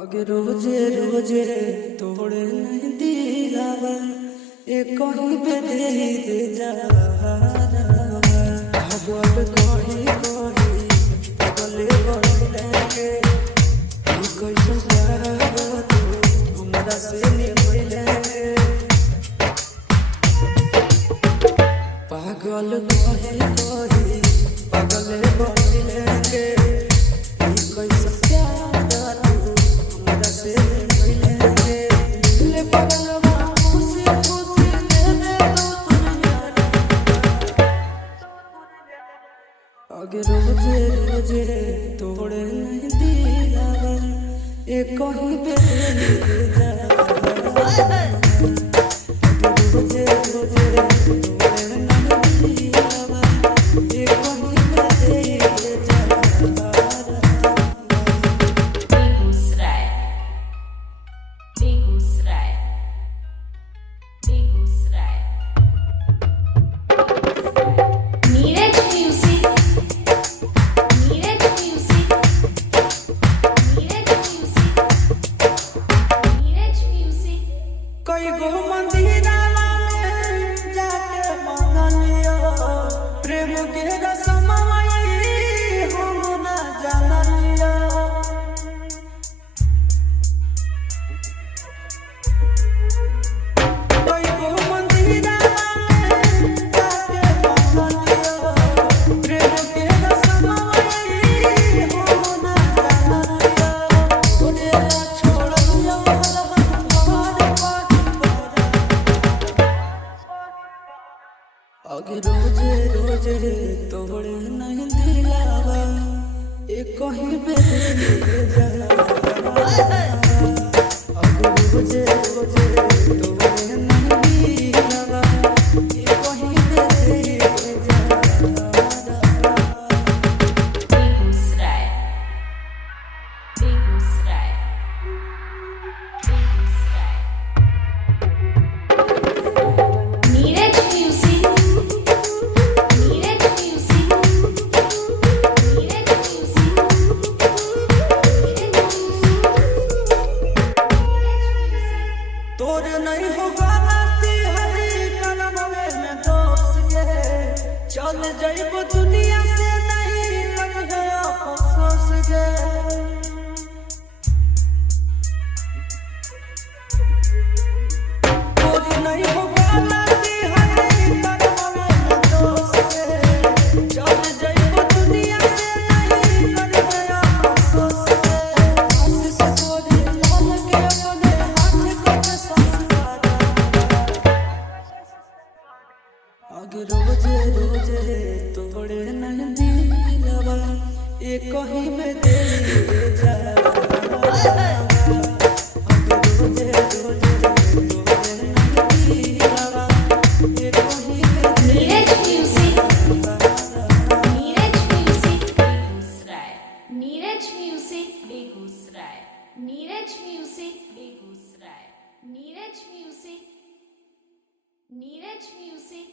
अगे रोजे रोजे तोड़े नहीं दिलावा एक कहीं पे दे जा भगवान कही कही पगले बोलेंगे कैसे हमरा से निकलेंगे पागल कही कही पगले बोलेंगे कैसे अगे रोजे रोजे तोड़े नहीं दिलावा एक कहीं पे दे जा रोजे रोजे तोड़े नहीं दिलावा एक कहीं पे दे जा बेगूसराय बेगूसराय बेगूसराय नीरज म्यूजिक कई गो मंदिरावा में जाके मांग लियो प्रेम के रसमई हम ना जान लियो कई गो मंदिरावा में जाके मांग लियो प्रेम के रसमई हम ना जान लियो ओरे छोड़ लियो अगे रोजे रोजे तोड़े नहीं दिलावा एक कहीं पे दे जा अगे रोजे रोजे तोड़े नहीं दिलावा एक कहीं पे दे जा बेगूसराय बेगूसराय बेगूसराय नीरज म्यूजिक तोर नहीं होगा नाती हरी कलम में दोस्त के चल जाइब दुनिया से नहीं कभी अफसोस के तोर नहीं होगा नाती हरी कलम में दोस्त के चल जाइब दुनिया से नहीं कभी अफसोस के आशीष तोरी लाल के अपने हाथ को अगे रोजे रोजे तोड़े नहीं दिलावा एक कहीं में दे जा अगे रोजे रोजे तोड़े नहीं दिलावा एक कहीं में Neeraj music Begusarai Neeraj music Begusarai Neeraj music Begusarai Neeraj music